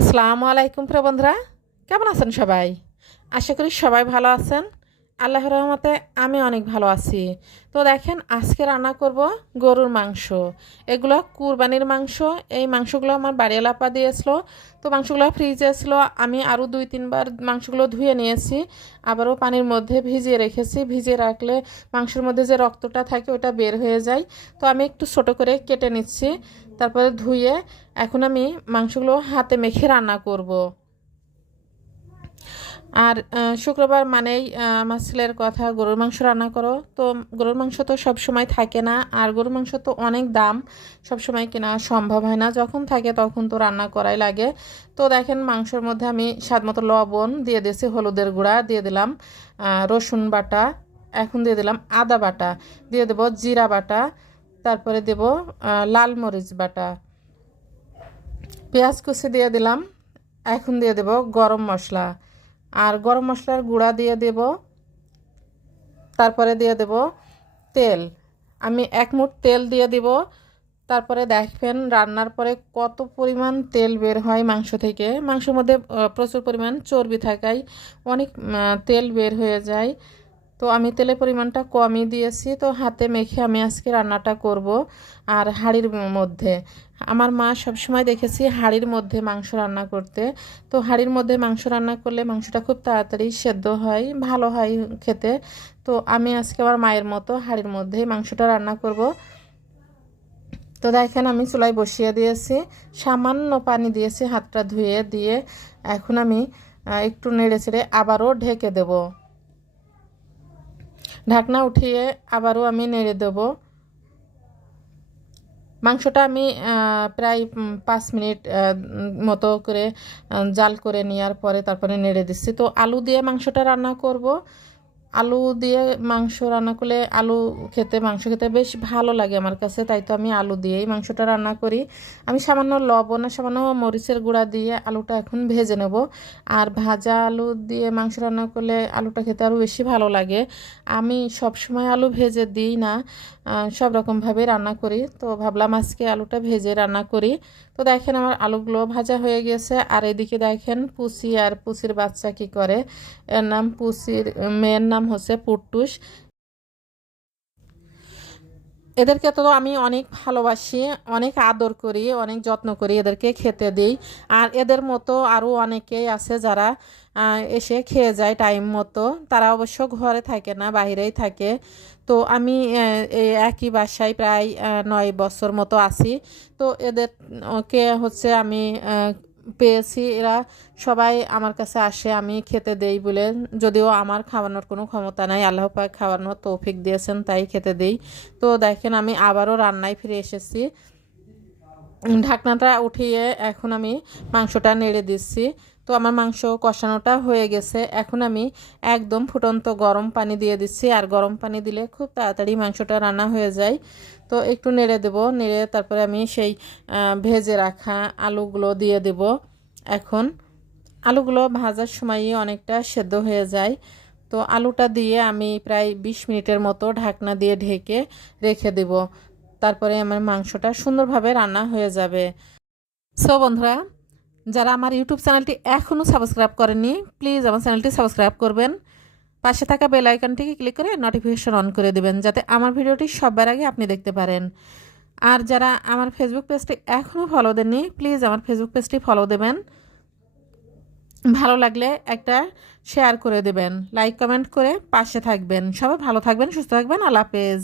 আসসালামু আলাইকুম প্রিয় বন্ধুরা কেমন আছেন সবাই? আশা করি সবাই ভালো আছেন। আল্লাহর রহমতে আমি অনেক ভালো আছি। তো দেখেন, আজকে রান্না করব গরুর মাংস। এগুলো কুরবানির মাংস। এই মাংসগুলো আমার বাড়িওয়ালাপা দিয়েছিল। তো মাংসগুলো ফ্রিজে ছিল। আমি আরও দুই, তিনবার মাংসগুলো ধুয়ে নিয়েছি। আবারও পানির মধ্যে ভিজিয়ে রেখেছি। ভিজিয়ে রাখলে মাংসের মধ্যে যে রক্তটা থাকে, ওটা বের হয়ে যায়। তো আমি একটু ছোট করে কেটে নিচ্ছি। তারপরে ধুয়ে এখন আমি মাংসগুলো হাতে মেখে রান্না করব। আর শুক্রবার মানেই আমার ছেলের কথা, গরুর মাংস রান্না করো। তো গরুর মাংস তো সব সময় থাকে না, আর গরুর মাংস তো অনেক দাম সব সময় কেনা সম্ভব হয় না। যখন থাকে তখন তো রান্না করাই লাগে। তো দেখেন, মাংসের মধ্যে আমি স্বাদ মতো লবণ দিয়ে দিয়েছি, হলুদের গুঁড়া দিয়ে দিলাম রসুন বাটা, এখন দিয়ে দিলাম আদা বাটা, দিয়ে দেবো জিরা বাটা, তারপরে দেব লাল মরিচ বাটা। পেঁয়াজ কুচি দিয়ে দিলাম, এখন দিয়ে দেব গরম মশলা। আর গরম মশলার গুঁড়া দিয়ে দেব। তারপরে দিয়ে দেব তেল। আমি এক মুঠ তেল দিয়ে দিব। তারপরে দেখবেন রান্নার পরে কত পরিমাণ তেল বের হয় মাংস থেকে। মাংসের মধ্যে প্রচুর পরিমাণ চর্বি থাকায় অনেক তেল বের হয়ে যায়। তো আমি তেলের পরিমাণটা কমই দিয়েছি। তো হাতে মেখে আমি আজকে রান্নাটা করব আর হাঁড়ির মধ্যে। আমার মা সবসময় দেখেছি হাঁড়ির মধ্যে মাংস রান্না করতে। তো হাঁড়ির মধ্যে মাংস রান্না করলে মাংসটা খুব তাড়াতাড়ি সেদ্ধ হয়, ভালো হয় খেতে। তো আমি আজকে আমার মায়ের মতো হাঁড়ির মধ্যেই মাংসটা রান্না করব। তো দেখেন আমি চুলায় বসিয়ে দিয়েছি। সামান্য পানি দিয়েছি হাতটা ধুয়ে দিয়ে। এখন আমি একটু নেড়ে চেড়ে আবারও ঢেকে দেবো। ঢাকনা উঠিয়ে আবারও আমি নেড়ে দেব। মাংসটা আমি প্রায় পাঁচ মিনিট মতো করে জাল করে নেওয়ার পরে তারপরে নেড়ে দিচ্ছি। তো আলু দিয়ে মাংসটা রান্না করব। আলু দিয়ে মাংস রান্না করলে আলু খেতে, মাংস খেতে বেশ ভালো লাগে আমার কাছে, তাই তো আমি আলু দিয়েই মাংসটা রান্না করি। আমি সামান্য লবণ আর সামান্য মরিচের গুঁড়া দিয়ে আলুটা এখন ভেজে নেব। আর ভাজা আলু দিয়ে মাংস রান্না করলে আলুটা খেতে আরও বেশি ভালো লাগে। আমি সব সময় আলু ভেজে দিই না সব রকমভাবে রান্না করি। তো ভাবলাম আজকে আলুটা ভেজে রান্না করি। তো দেখেন আমার আলুগুলো ভাজা হয়ে গেছে। আর এদিকে দেখেন পুসি আর পুসির বাচ্চা কি করে। এর নাম পুসির মেয়ের নাম হচ্ছে পুট্টুস এদেরকে তো আমি অনেক ভালোবাসি, অনেক আদর করি, অনেক যত্ন করি এদেরকে খেতে দিই। আর এদের মতো আরও অনেকেই আছে যারা এসে খেয়ে যায় টাইম মতো। তারা অবশ্য ঘরে থাকে না, বাইরেই থাকে। তো আমি একই বাসায় প্রায় নয় বছর মতো আছি। তো এদের কে হচ্ছে আমি পেয়েছি, এরা সবাই আমার কাছে আসে, আমি খেতে দেই বলে। যদিও আমার খাওয়ানোর কোনো ক্ষমতা নাই, আল্লাহ পাক খাওয়ানোর তৌফিক দিয়েছেন, তাই খেতে দেই। তো দেখেন, আমি আবারও রান্নায় ফিরে এসেছি। ঢাকনাটা উঠিয়ে এখন আমি মাংসটা নেড়ে দিচ্ছি। তো আমার মাংস কষানোটা হয়ে গেছে। এখন আমি একদম ফুটন্ত গরম পানি দিয়ে দিচ্ছি। আর গরম পানি দিলে খুব তাড়াতাড়ি মাংসটা রান্না হয়ে যায়। তো একটু নেড়ে দেব। নেড়ে তারপরে আমি সেই ভেজে রাখা আলুগুলো দিয়ে দেব। এখন আলুগুলো ভাজার সময়ই অনেকটা সেদ্ধ হয়ে যায়। তো আলুটা দিয়ে আমি প্রায় বিশ মিনিটের মতো ঢাকনা দিয়ে ঢেকে রেখে দেব। তারপরে আমার মাংসটা সুন্দরভাবে রান্না হয়ে যাবে। সো বন্ধুরা যারা আমার ইউটিউব চ্যানেলটি এখনও সাবস্ক্রাইব করেননি প্লিজ আমার চ্যানেলটি সাবস্ক্রাইব করবেন। পাশে থাকা বেল আইকনটিকে ক্লিক করে নোটিফিকেশন অন করে দেবেন, যাতে আমার ভিডিওটি সবার আগে আপনি দেখতে পারেন। আর যারা আমার ফেসবুক পেজটি এখনও ফলো দেননি প্লিজ আমার ফেসবুক পেজটি ফলো দেবেন। ভালো লাগলে একটা শেয়ার করে দেবেন লাইক কমেন্ট করে পাশে থাকবেন। সবাই ভালো থাকবেন, সুস্থ থাকবেন, আল্লাহ হাফেজ।